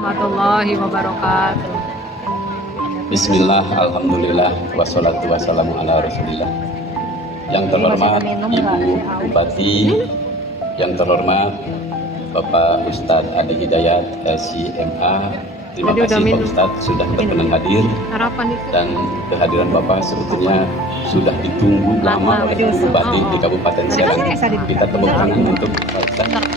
warahmatullahi wabarakatuh. Bismillah, alhamdulillah, wassalatu wassalamu ala rasulillah. Yang terhormat Ibu Bupati, yang terhormat Bapak Ustadz Adi Hidayat LCMA, terima kasih Pak Ustadz sudah berkenan hadir. Dan kehadiran Bapak sebetulnya sudah ditunggu lama oleh Ibu Bupati di Kabupaten Serang. Kita tepuk tangan untuk Pak Ustadz.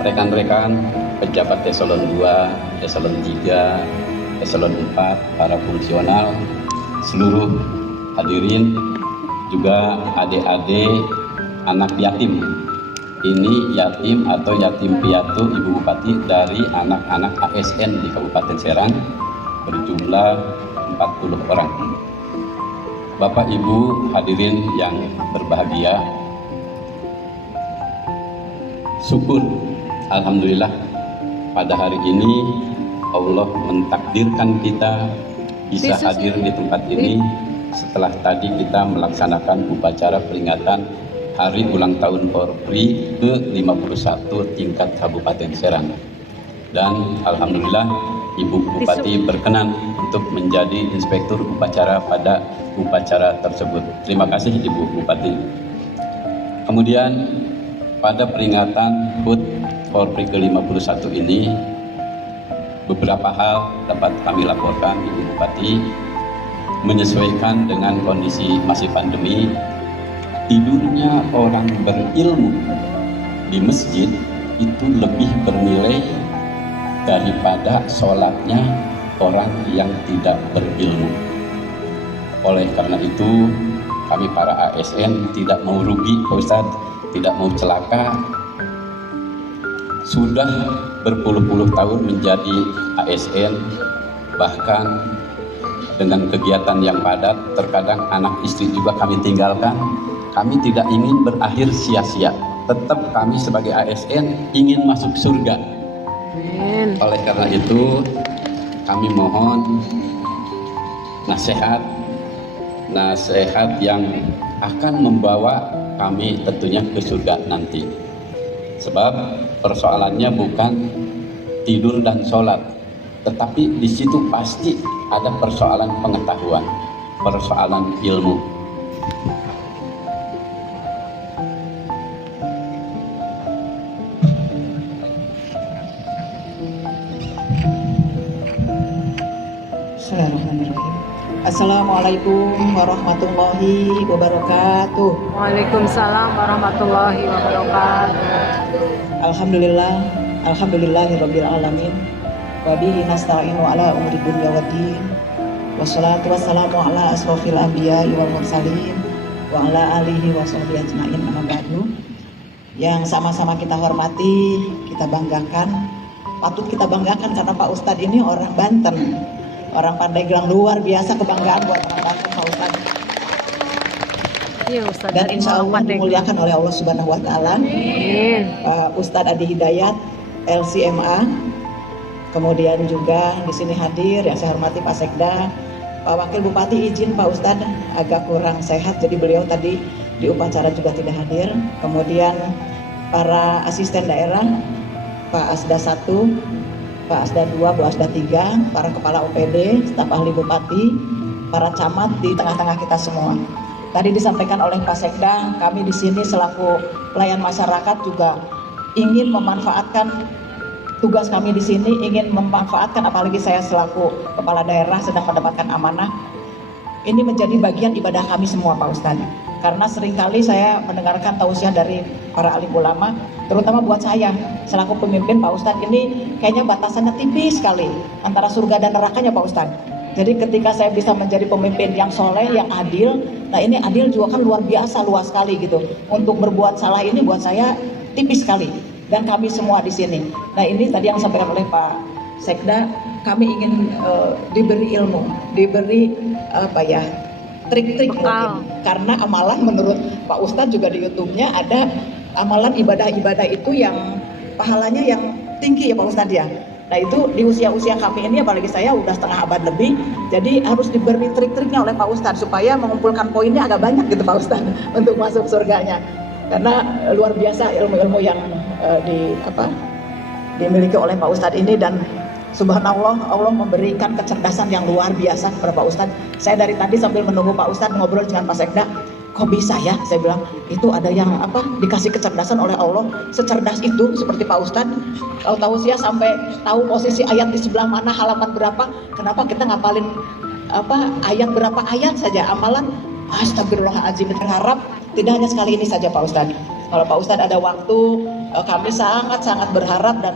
Rekan-rekan pejabat eselon 2, eselon 3, eselon 4, para fungsional, seluruh hadirin, juga adik-adik anak yatim. Ini yatim atau yatim piatu Ibu Bupati dari anak-anak ASN di Kabupaten Serang berjumlah 40 orang. Bapak Ibu hadirin yang berbahagia, syukur alhamdulillah pada hari ini Allah mentakdirkan kita bisa hadir di tempat ini setelah tadi kita melaksanakan upacara peringatan Hari Ulang Tahun Polri ke-51 tingkat Kabupaten Serang. Dan alhamdulillah Ibu Bupati berkenan untuk menjadi inspektur upacara pada upacara tersebut. Terima kasih Ibu Bupati. Kemudian pada peringatan HUT Polri ke-51 ini beberapa hal dapat kami laporkan Ibu Bupati. Menyesuaikan dengan kondisi masih pandemi, tidurnya orang berilmu di masjid itu lebih bernilai daripada sholatnya orang yang tidak berilmu. Oleh karena itu kami para ASN tidak mau rugi Pak Ustadz, tidak mau celaka. Sudah berpuluh-puluh tahun menjadi ASN, bahkan dengan kegiatan yang padat, terkadang anak istri juga kami tinggalkan. Kami tidak ingin berakhir sia-sia. Tetap kami sebagai ASN ingin masuk surga. Oleh karena itu, kami mohon nasihat yang akan membawa kami tentunya ke surga nanti. Sebab persoalannya bukan tidur dan sholat, tetapi di situ pasti ada persoalan pengetahuan, persoalan ilmu. Assalamualaikum warahmatullahi wabarakatuh. Waalaikumsalam warahmatullahi wabarakatuh. Alhamdulillahirabbil alamin. Wa bihi nasta'inu ala umuri dunya waddin. Wassalatu wassalamu ala asrofil anbiya'i wal mursalin wa ala alihi wa sahbihi ajma'in, amma ba'du. Yang sama-sama kita hormati, kita banggakan, patut kita banggakan karena Pak Ustadz ini orang Banten. Orang Pandeglang, luar biasa kebanggaan buat orang Banten Pak Ustadz. Iya, Ustadz. Dan insya Allah dimuliakan oleh Allah Subhanahu Wa Taala. Pak Ustadz Adi Hidayat LCMA, kemudian juga di sini hadir yang saya hormati Pak Sekda, Pak Wakil Bupati. Izin Pak Ustadz agak kurang sehat, jadi beliau tadi di upacara juga tidak hadir. Kemudian para asisten daerah, Pak Asda 1, Pak Asda 2, Bu Asda 3, para kepala OPD, staf ahli Bupati, para camat di tengah-tengah kita semua. Tadi disampaikan oleh Pak Sekda, kami di sini selaku pelayan masyarakat juga ingin memanfaatkan tugas kami di sini, ingin memanfaatkan, apalagi saya selaku kepala daerah sedang mendapatkan amanah. Ini menjadi bagian ibadah kami semua Pak Ustadz. Karena seringkali saya mendengarkan tausiah dari para alim ulama, terutama buat saya selaku pemimpin Pak Ustadz, ini kayaknya batasannya tipis sekali antara surga dan nerakanya Pak Ustadz. Jadi ketika saya bisa menjadi pemimpin yang soleh, yang adil, nah ini adil juga kan luar biasa, luas sekali gitu. Untuk berbuat salah ini buat saya tipis sekali, dan kami semua di sini. Nah ini tadi yang disampaikan oleh Pak Sekda, kami ingin diberi ilmu, diberi trik-trik mungkin. Karena amalan menurut Pak Ustadz juga di YouTube-nya ada amalan ibadah-ibadah itu yang pahalanya yang tinggi ya Pak Ustadz ya. Nah itu di usia-usia kami ini, apalagi saya udah setengah abad lebih, jadi harus diberi trik-triknya oleh Pak Ustadz supaya mengumpulkan poinnya agak banyak gitu Pak Ustadz untuk masuk surganya. Karena luar biasa ilmu-ilmu yang dimiliki oleh Pak Ustadz ini, dan subhanallah Allah memberikan kecerdasan yang luar biasa kepada Pak Ustadz. Saya dari tadi sambil menunggu Pak Ustadz ngobrol dengan Pak Sekda, kok bisa ya, saya bilang itu ada yang dikasih kecerdasan oleh Allah secerdas itu seperti Pak Ustadz. Tahu sih ya, sampai tahu posisi ayat di sebelah mana, halaman berapa. Kenapa kita ngapalin ayat berapa ayat saja amalan. Astagfirullahaladzim. Berharap tidak hanya sekali ini saja Pak Ustadz. Kalau Pak Ustadz ada waktu, kami sangat berharap dan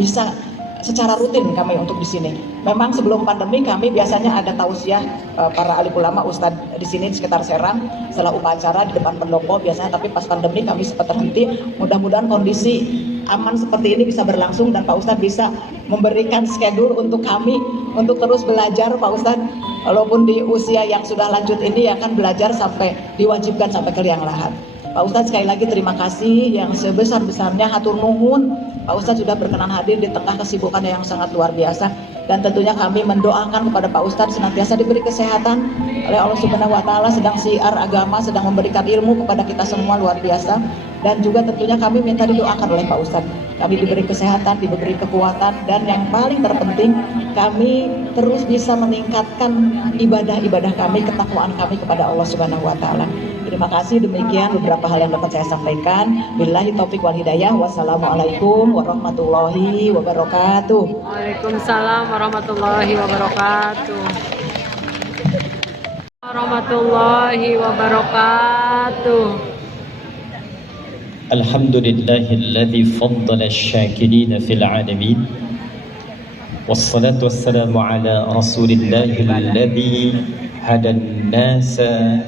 bisa secara rutin kami untuk di sini. Memang sebelum pandemi kami biasanya ada tausiah para alim ulama Ustadz di sini di sekitar Serang setelah upacara di depan pendopo biasanya, tapi pas pandemi kami sempat terhenti. Mudah-mudahan kondisi aman seperti ini bisa berlangsung dan Pak Ustadz bisa memberikan schedule untuk kami untuk terus belajar Pak Ustadz. Walaupun di usia yang sudah lanjut ini akan belajar sampai diwajibkan sampai ke liang lahat. Pak Ustadz sekali lagi terima kasih yang sebesar-besarnya, hatur nuhun. Pak Ustadz sudah berkenan hadir di tengah kesibukan yang sangat luar biasa, dan tentunya kami mendoakan kepada Pak Ustadz senantiasa diberi kesehatan oleh Allah Subhanahu wa Ta'ala, sedang siar agama, sedang memberikan ilmu kepada kita semua luar biasa, dan juga tentunya kami minta didoakan oleh Pak Ustadz, kami diberi kesehatan, diberi kekuatan, dan yang paling terpenting kami terus bisa meningkatkan ibadah-ibadah kami, ketakwaan kami kepada Allah Subhanahu wa Ta'ala. Terima kasih, demikian beberapa hal yang dapat saya sampaikan. Billahi taufik wal hidayah. Wassalamualaikum warahmatullahi wabarakatuh. Waalaikumsalam warahmatullahi wabarakatuh. Warahmatullahi wabarakatuh. Alhamdulillahilladzi faddala asy-syakirina fil 'alamin. Wassalatu wassalamu ala rasulillahilladzi hadan nasa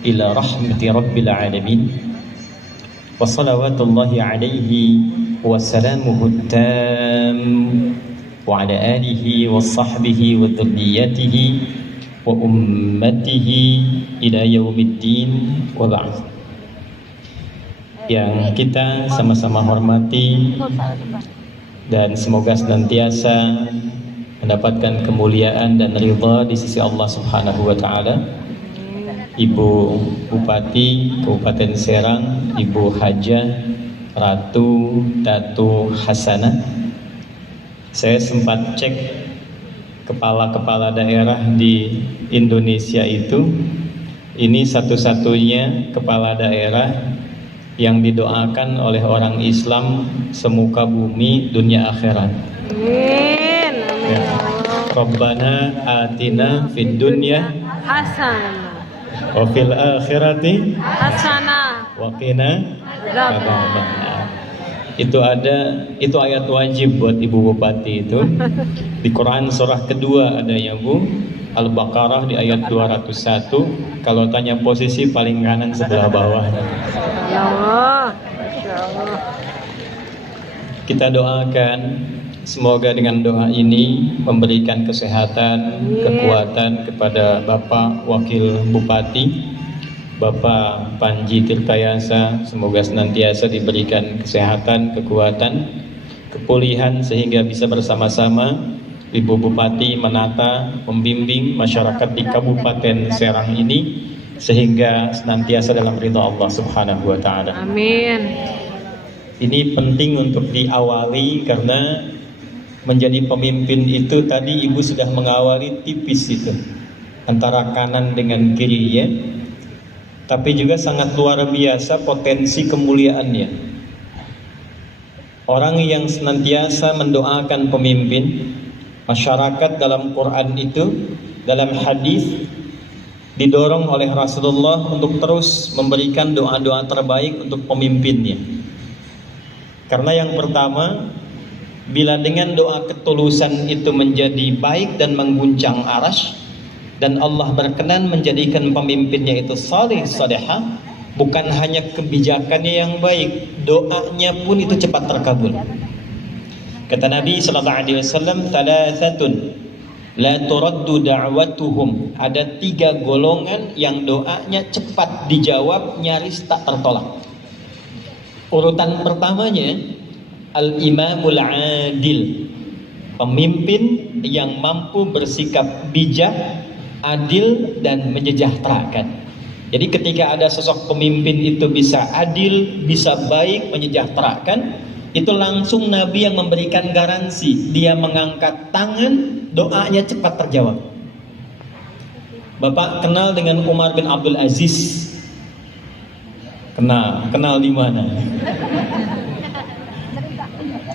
ila rahmati rabbil alamin. Wa salawatullahi alaihi wa salamuhu tam wa ala alihi wa sahbihi wa dhurriyyatihi wa ummatihi ila yaumiddin wa ba'd. Yang kita sama-sama hormati dan semoga senantiasa mendapatkan kemuliaan dan ridha di sisi Allah Subhanahu wa Ta'ala, Ibu Bupati Kabupaten Serang, Ibu Hajah Ratu Datu Hasanah. Saya sempat cek kepala-kepala daerah di Indonesia itu, ini satu-satunya kepala daerah yang didoakan oleh orang Islam semuka bumi dunia akhirat. Amin. Ya. Rabbana atina fid dunya Hasanah wa fil akhirati hasanah wa qina adzabannar. Itu ayat wajib buat Ibu Bupati itu. Di Quran surah kedua adanya Bu, Al-Baqarah di ayat 201. Kalau tanya posisi paling kanan sebelah bawah. Ya Allah, Masya Allah. Kita doakan semoga dengan doa ini memberikan kesehatan, kekuatan kepada Bapak Wakil Bupati, Bapak Panji Tirtayasa. Semoga senantiasa diberikan kesehatan, kekuatan, kepulihan sehingga bisa bersama-sama Ibu Bupati menata, membimbing masyarakat di Kabupaten Serang ini sehingga senantiasa dalam ridha Allah Subhanahu wa Ta'ala. Amin. Ini penting untuk diawali karena menjadi pemimpin itu tadi Ibu sudah mengawali tipis itu antara kanan dengan kiri ya, tapi juga sangat luar biasa potensi kemuliaannya. Orang yang senantiasa mendoakan pemimpin, masyarakat dalam Quran itu, dalam hadis didorong oleh Rasulullah untuk terus memberikan doa-doa terbaik untuk pemimpinnya. Karena yang pertama, bila dengan doa ketulusan itu menjadi baik dan mengguncang arasy, dan Allah berkenan menjadikan pemimpinnya itu salih salihah, bukan hanya kebijakannya yang baik, doanya pun itu cepat terkabul. Kata Nabi SAW, thalathatun la turaddu da'watuhum. Ada 3 golongan yang doanya cepat dijawab, nyaris tak tertolak. Urutan pertamanya al-imamul adil, pemimpin yang mampu bersikap bijak, adil dan menyejahterakan. Jadi ketika ada sosok pemimpin itu bisa adil, bisa baik, menyejahterakan, itu langsung Nabi yang memberikan garansi. Dia mengangkat tangan, doanya cepat terjawab. Bapak kenal dengan Umar bin Abdul Aziz? Kenal di mana?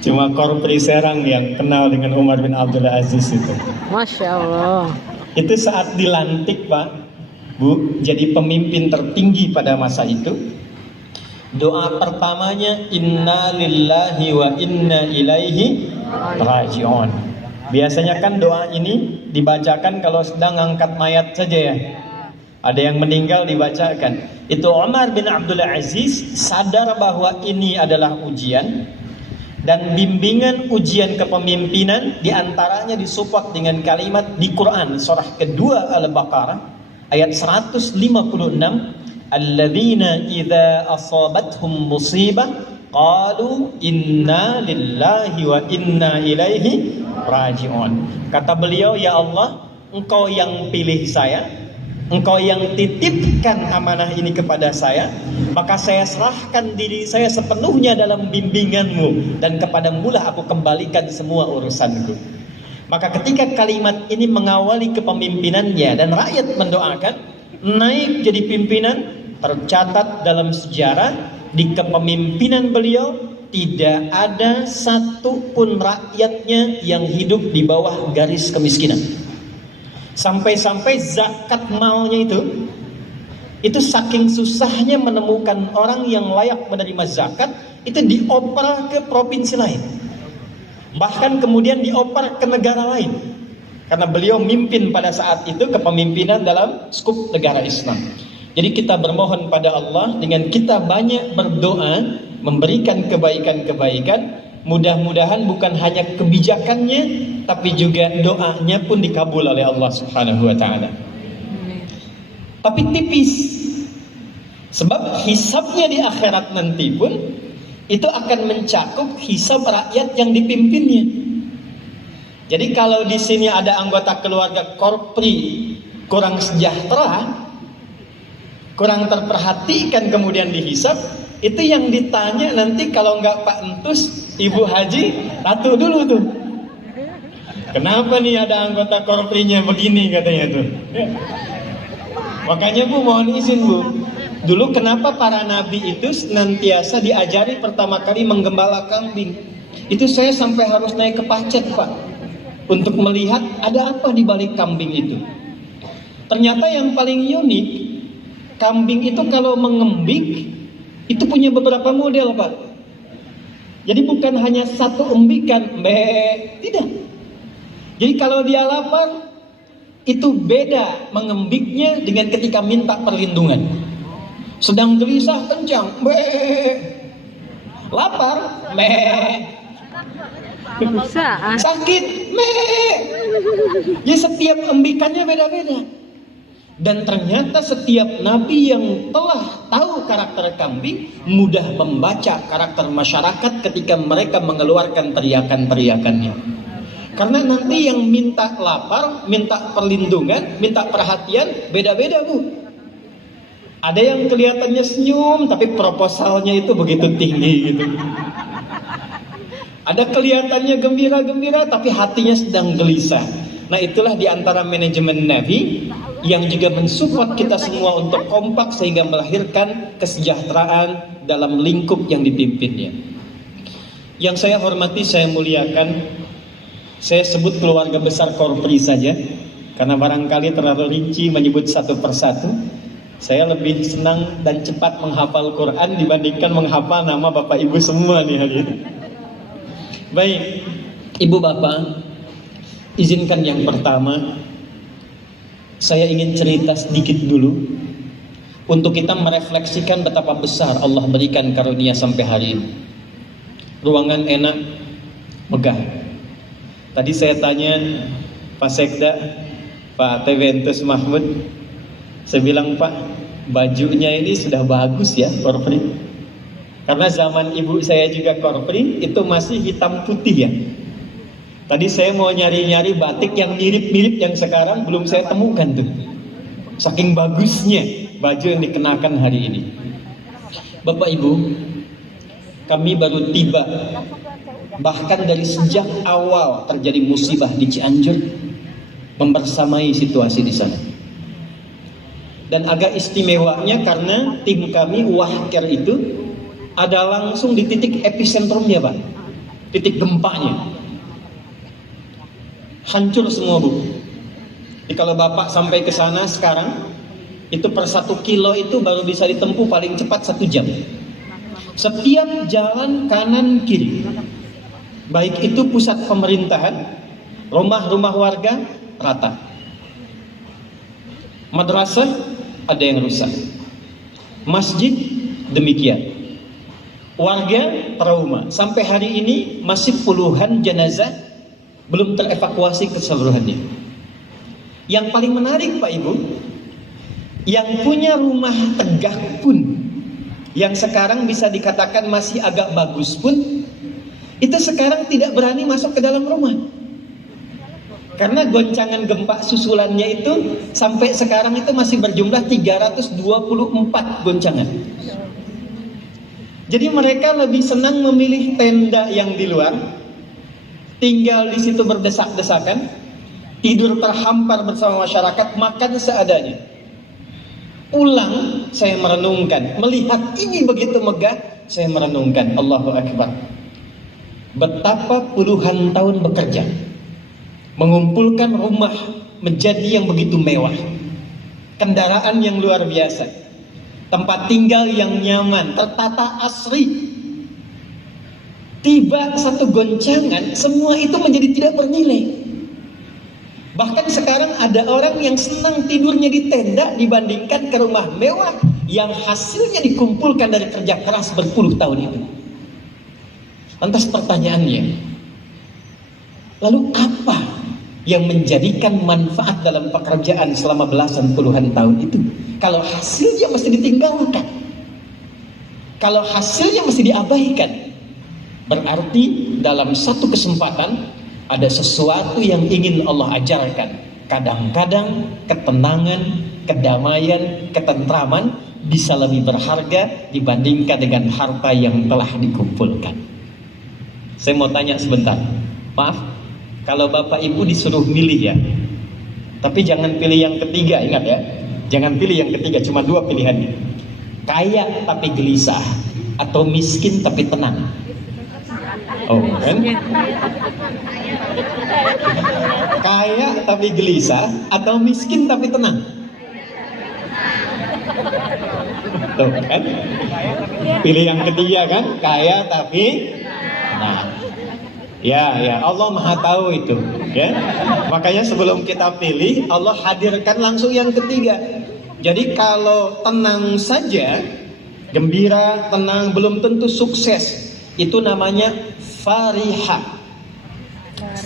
Cuma Korpri Serang yang kenal dengan Umar bin Abdul Aziz itu. Masya Allah. Itu saat dilantik Pak, Bu, jadi pemimpin tertinggi pada masa itu. Doa pertamanya inna lillahi wa inna ilaihi raji'un. Biasanya kan doa ini dibacakan kalau sedang angkat mayat saja ya. Ada yang meninggal dibacakan. Itu Umar bin Abdul Aziz sadar bahwa ini adalah ujian. Dan bimbingan ujian kepemimpinan diantaranya disupport dengan kalimat di Quran surah kedua Al-Baqarah ayat 156, alladzina idza asabathum musibah qalu inna lillahi wa inna ilaihi raji'un. Kata beliau, ya Allah, Engkau yang pilih saya, Engkau yang titipkan amanah ini kepada saya, maka saya serahkan diri saya sepenuhnya dalam bimbinganmu, dan kepadamu lah aku kembalikan semua urusanku. Maka ketika kalimat ini mengawali kepemimpinannya dan rakyat mendoakan, naik jadi pimpinan, tercatat dalam sejarah di kepemimpinan beliau tidak ada satupun rakyatnya yang hidup di bawah garis kemiskinan. Sampai-sampai zakat malnya itu saking susahnya menemukan orang yang layak menerima zakat, itu dioper ke provinsi lain, bahkan kemudian dioper ke negara lain, karena beliau mimpin pada saat itu kepemimpinan dalam skup negara Islam. Jadi kita bermohon pada Allah dengan kita banyak berdoa, memberikan kebaikan-kebaikan. Mudah-mudahan bukan hanya kebijakannya, tapi juga doanya pun dikabul oleh Allah Subhanahu wa ta'ala. Tapi tipis, sebab hisabnya di akhirat nanti pun itu akan mencakup hisab rakyat yang dipimpinnya. Jadi kalau di sini ada anggota keluarga Korpri kurang sejahtera, kurang terperhatikan, kemudian dihisab, itu yang ditanya nanti kalau nggak Pak Entus, Ibu Haji, ratu dulu tuh. Kenapa nih ada anggota Korprinya begini katanya tuh. Makanya Bu, mohon izin Bu, dulu kenapa para nabi itu senantiasa diajari pertama kali menggembala kambing. Itu saya sampai harus naik ke Pacet Pak, untuk melihat ada apa di balik kambing itu. Ternyata yang paling unik, kambing itu kalau mengembik itu punya beberapa model Pak. Jadi bukan hanya satu embikan, tidak. Jadi kalau dia lapar, itu beda mengembiknya dengan ketika minta perlindungan. Sedang gelisah kencang, lapar, sakit, ya setiap embikannya beda-beda. Dan ternyata setiap nabi yang telah tahu karakter kambing mudah membaca karakter masyarakat ketika mereka mengeluarkan teriakan-teriakannya. Karena nanti yang minta lapar, minta perlindungan, minta perhatian beda-beda Bu. Ada yang kelihatannya senyum tapi proposalnya itu begitu tinggi gitu. Ada kelihatannya gembira-gembira tapi hatinya sedang gelisah. Nah itulah diantara manajemen Nabi yang juga mensupport kita semua untuk kompak sehingga melahirkan kesejahteraan dalam lingkup yang dipimpinnya. Yang saya hormati, saya muliakan, saya sebut keluarga besar Korpri saja, karena barangkali terlalu rinci menyebut satu persatu. Saya lebih senang dan cepat menghafal Quran dibandingkan menghafal nama Bapak Ibu semua nih hari ini. Baik, Ibu Bapak, izinkan yang pertama saya ingin cerita sedikit dulu untuk kita merefleksikan betapa besar Allah berikan karunia sampai hari ini. Ruangan enak, megah. Tadi saya tanya Pak Sekda, Pak Teventus Mahmud, saya bilang Pak, bajunya ini sudah bagus ya Korpri. Karena zaman ibu saya juga Korpri itu masih hitam putih ya. Tadi saya mau nyari-nyari batik yang mirip-mirip yang sekarang belum saya temukan tuh. Saking bagusnya baju yang dikenakan hari ini. Bapak Ibu, kami baru tiba. Bahkan dari sejak awal terjadi musibah di Cianjur, membersamai situasi di sana. Dan agak istimewanya karena tim kami Wahker itu ada langsung di titik epicentrumnya, Pak. Titik gempanya. Hancur semua, Bu. Jadi kalau Bapak sampai ke sana sekarang, itu per 1 kilo itu baru bisa ditempuh paling cepat 1 jam. Setiap jalan kanan kiri, baik itu pusat pemerintahan, rumah-rumah warga rata. Madrasah ada yang rusak. Masjid demikian. Warga trauma. Sampai hari ini masih puluhan jenazah belum terevakuasi keseluruhannya. Yang paling menarik, Pak Ibu, yang punya rumah tegak pun, yang sekarang bisa dikatakan masih agak bagus pun, itu sekarang tidak berani masuk ke dalam rumah. Karena goncangan gempa susulannya itu sampai sekarang itu masih berjumlah 324 goncangan. Jadi mereka lebih senang memilih tenda yang di luar, tinggal di situ berdesak-desakan, tidur terhampar bersama masyarakat, makan seadanya. Pulang saya merenungkan, melihat ini begitu megah, saya merenungkan, Allahu Akbar. Betapa puluhan tahun bekerja, mengumpulkan rumah menjadi yang begitu mewah, kendaraan yang luar biasa, tempat tinggal yang nyaman, tertata asri. Tiba satu goncangan, semua itu menjadi tidak bernilai. Bahkan sekarang ada orang yang senang tidurnya di tenda dibandingkan ke rumah mewah yang hasilnya dikumpulkan dari kerja keras berpuluh tahun itu. Lantas pertanyaannya, lalu apa yang menjadikan manfaat dalam pekerjaan selama belasan puluhan tahun itu? Kalau hasilnya mesti ditinggalkan, kalau hasilnya mesti diabaikan, berarti dalam satu kesempatan ada sesuatu yang ingin Allah ajarkan. Kadang-kadang ketenangan, kedamaian, ketentraman bisa lebih berharga dibandingkan dengan harta yang telah dikumpulkan. Saya mau tanya sebentar. Maaf, kalau Bapak Ibu disuruh milih ya, tapi jangan pilih yang ketiga, ingat ya. Jangan pilih yang ketiga, cuma 2 pilihannya. Kaya tapi gelisah, atau miskin tapi tenang. Oh kan? Kaya tapi gelisah atau miskin tapi tenang. Tuh kan? Pilih yang ketiga kan? Kaya tapi tenang. Ya, Allah Maha tahu itu, ya. Makanya sebelum kita pilih, Allah hadirkan langsung yang ketiga. Jadi kalau tenang saja, gembira, tenang, belum tentu sukses. Itu namanya farihah.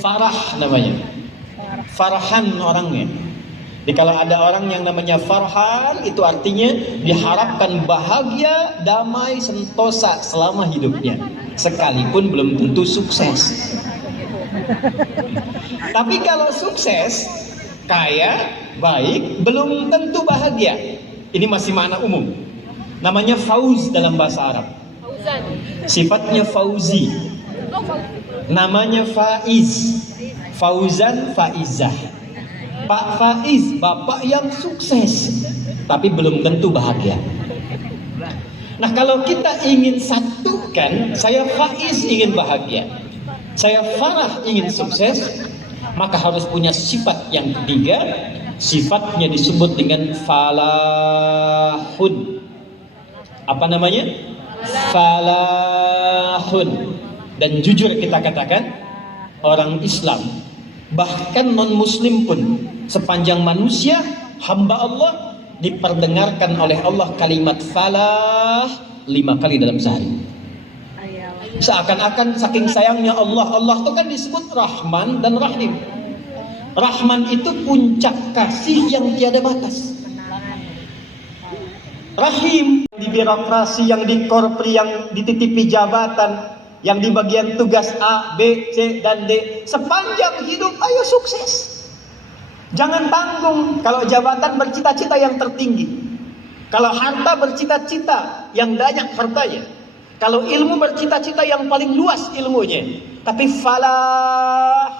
Farah namanya. Farhan orangnya. Jadi kalau ada orang yang namanya farhan, itu artinya diharapkan bahagia, damai, sentosa selama hidupnya, sekalipun belum tentu sukses. Tapi kalau sukses, kaya, baik, belum tentu bahagia. Ini masih makna umum. Namanya fauz dalam bahasa Arab. Sifatnya fauzi. Namanya faiz. Fauzan, faizah. Pak Faiz, bapak yang sukses, tapi belum tentu bahagia. Nah, kalau kita ingin satukan, saya Faiz ingin bahagia, saya Farah ingin sukses, maka harus punya sifat yang ketiga. Sifatnya disebut dengan falahun. Apa namanya? Falahun. Dan jujur kita katakan, orang Islam, bahkan non-muslim pun, sepanjang manusia, hamba Allah, diperdengarkan oleh Allah kalimat falah 5 kali dalam sehari. Seakan-akan saking sayangnya Allah itu kan disebut Rahman dan Rahim. Rahman itu puncak kasih yang tiada batas. Rahim di birokrasi, yang di korpri, yang dititipi jabatan, yang di bagian tugas A, B, C, dan D, sepanjang hidup ayo sukses. Jangan tanggung. Kalau jabatan bercita-cita yang tertinggi, kalau harta bercita-cita yang banyak hartanya, Kalau ilmu bercita-cita yang paling luas ilmunya, tapi falah,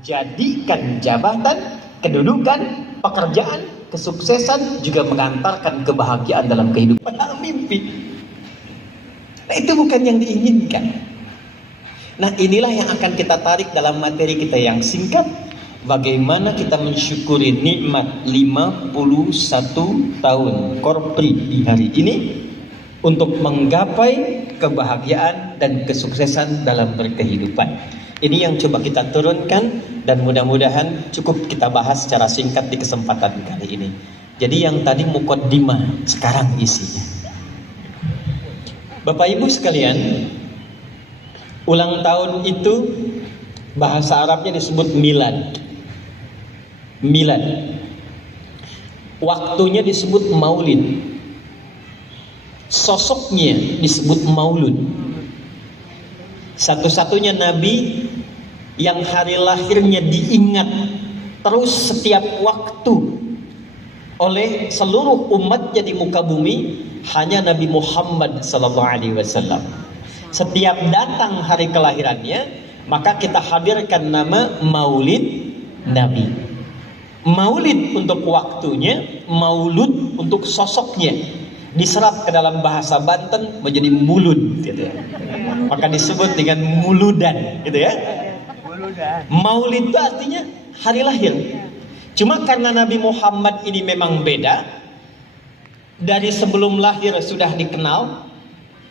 jadikan jabatan, kedudukan, pekerjaan, kesuksesan juga mengantarkan kebahagiaan dalam kehidupan. Mimpi. Nah, itu bukan yang diinginkan. Nah, inilah yang akan kita tarik dalam materi kita yang singkat. Bagaimana kita mensyukuri nikmat 51 tahun Korpri di hari ini untuk menggapai kebahagiaan dan kesuksesan dalam berkehidupan. Ini yang coba kita turunkan dan mudah-mudahan cukup kita bahas secara singkat di kesempatan kali ini. Jadi yang tadi muqaddimah, sekarang isinya. Bapak Ibu sekalian, ulang tahun itu bahasa Arabnya disebut milad. Milad. Waktunya disebut maulid. Sosoknya disebut maulud. Satu-satunya nabi yang hari lahirnya diingat terus setiap waktu oleh seluruh umatnya di muka bumi hanya Nabi Muhammad SAW. Setiap datang hari kelahirannya, maka kita hadirkan nama Maulid Nabi. Maulid untuk waktunya, maulud untuk sosoknya. Diserap ke dalam bahasa Banten menjadi mulud, gitu ya. Maka disebut dengan muludan, gitu ya. Maulid itu artinya hari lahir. Cuma karena Nabi Muhammad ini memang beda, dari sebelum lahir sudah dikenal,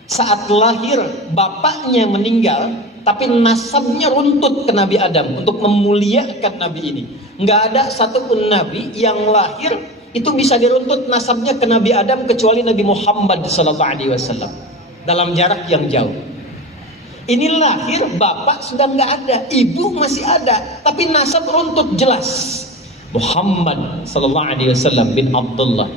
saat lahir bapaknya meninggal, tapi nasabnya runtut ke Nabi Adam untuk memuliakan Nabi ini. Nggak ada satupun Nabi yang lahir itu bisa diruntut nasabnya ke Nabi Adam kecuali Nabi Muhammad SAW dalam jarak yang jauh. Ini lahir bapak sudah nggak ada, ibu masih ada, tapi nasab runtut jelas. Muhammad SAW bin Abdullah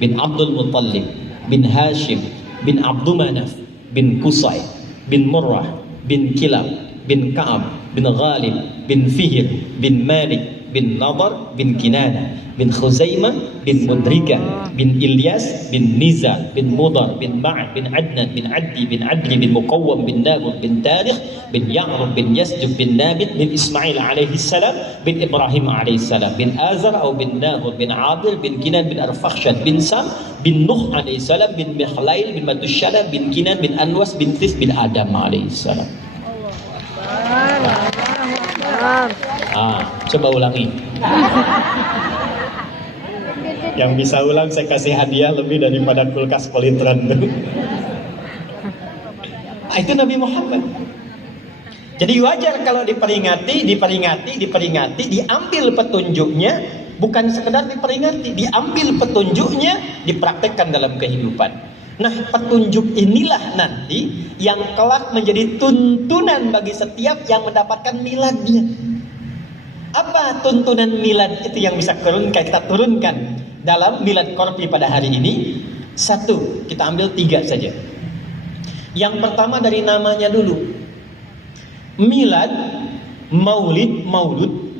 bin Abdul Muttalib bin Hashim bin Abdul Manaf bin Qusay bin Murrah bin Kilab bin Ka'ab bin Ghalib bin Fihr bin Malik bin Nadar bin Kinana bin Khuzaimah bin Mudrikah bin Ilyas bin Nizar bin Mudar bin Ma'ad bin Adnan bin Addi bin Adli bin Muqawwam bin Namud bin Tarikh bin Ya'rub bin Yasjub bin Nabit bin Ismail alaihi salam bin Ibrahim alaihi salam bin Azar atau bin Nahur bin Adir bin Kinan bin Arfakhshad bin Sam bin Nuh alaihi salam bin Mikhlail bin Matusyala bin Kinan bin Anwas bin Tis bin Adam alaihi salam. Coba ulangi. Yang bisa ulang saya kasih hadiah lebih daripada kulkas Politron. Itu Nabi Muhammad. Jadi wajar kalau diperingati, diambil petunjuknya, bukan sekedar diperingati, diambil petunjuknya, dipraktekkan dalam kehidupan. Nah, petunjuk inilah nanti yang kelak menjadi tuntunan bagi setiap yang mendapatkan miladnya. Apa tuntunan milad itu yang bisa kita turunkan dalam milad Korpi pada hari ini? Satu, kita ambil 3 saja. Yang pertama dari namanya dulu. Milad, maulid, maulud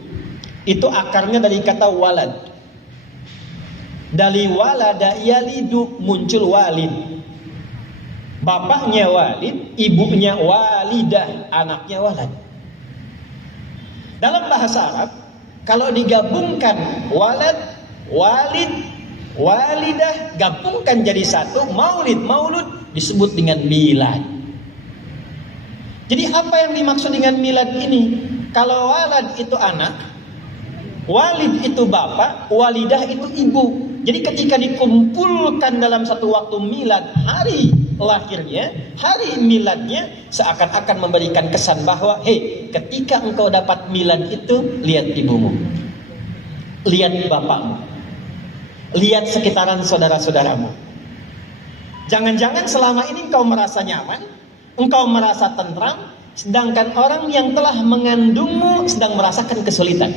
itu akarnya dari kata walad. Dari walada yalidu muncul walid. Bapaknya walid, ibunya walidah, anaknya walad. Dalam bahasa Arab, kalau digabungkan walad, walid, walidah, gabungkan jadi satu, maulid, maulud, disebut dengan milad. Jadi apa yang dimaksud dengan milad ini? Kalau walad itu anak, walid itu bapak, walidah itu ibu. Jadi ketika dikumpulkan dalam satu waktu milad, hari lahirnya, hari miladnya, seakan-akan memberikan kesan bahwa, hei, ketika engkau dapat milad itu, lihat ibumu, lihat bapakmu, lihat sekitaran saudara-saudaramu. Jangan-jangan selama ini engkau merasa nyaman, engkau merasa tentram, sedangkan orang yang telah mengandungmu sedang merasakan kesulitan.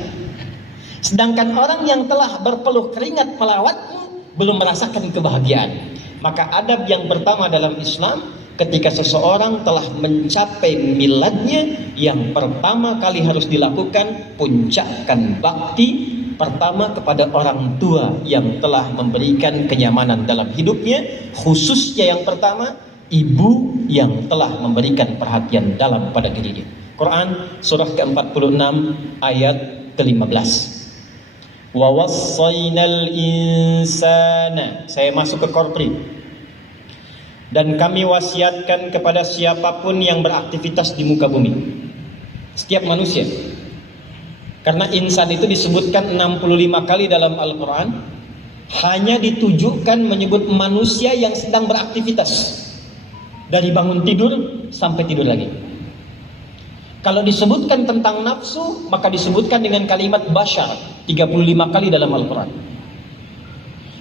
Sedangkan orang yang telah berpeluh keringat melawatmu belum merasakan kebahagiaan. Maka adab yang pertama dalam Islam, ketika seseorang telah mencapai miladnya, yang pertama kali harus dilakukan, puncakkan bakti pertama kepada orang tua yang telah memberikan kenyamanan dalam hidupnya. Khususnya yang pertama, ibu yang telah memberikan perhatian dalam pada dirinya. Quran surah ke-46 ayat ke-15. Wa wassaynal insana, saya masuk ke korpri, dan kami wasiatkan kepada siapapun yang beraktivitas di muka bumi, setiap manusia. Karena insan itu disebutkan 65 kali dalam Al-Quran, hanya ditujukan menyebut manusia yang sedang beraktivitas, dari bangun tidur sampai tidur lagi. Kalau disebutkan tentang nafsu, maka disebutkan dengan kalimat bashar 35 kali dalam Al-Quran.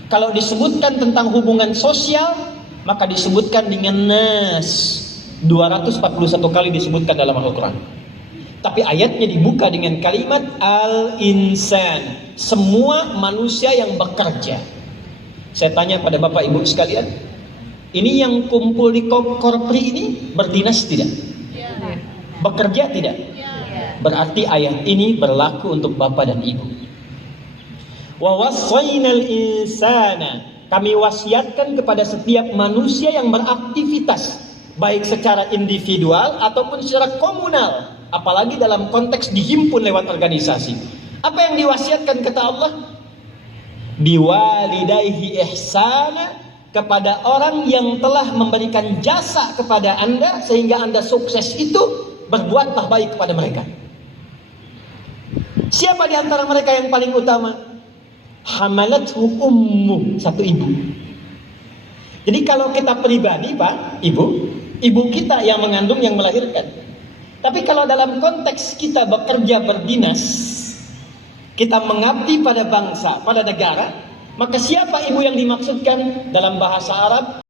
Kalau disebutkan tentang hubungan sosial, maka disebutkan dengan nas 241 kali disebutkan dalam Al-Quran. Tapi ayatnya dibuka dengan kalimat al-insan, semua manusia yang bekerja. Saya tanya pada Bapak Ibu sekalian, ini yang kumpul di korpri ini berdinas tidak? Bekerja tidak? Berarti ayat ini berlaku untuk Bapak dan Ibu. Wa wassaynal insana, kami wasiatkan kepada setiap manusia yang beraktivitas, baik secara individual ataupun secara komunal, apalagi dalam konteks dihimpun lewat organisasi. Apa yang diwasiatkan kata Allah? Biwalidayhi ihsana, kepada orang yang telah memberikan jasa kepada Anda sehingga Anda sukses itu, berbuatlah baik kepada mereka. Siapa di antara mereka yang paling utama? Hamalathu ummu, satu ibu. Jadi kalau kita pribadi Pak, ibu kita yang mengandung, yang melahirkan. Tapi kalau dalam konteks kita bekerja berdinas, kita mengabdi pada bangsa, pada negara, maka siapa ibu yang dimaksudkan dalam bahasa Arab?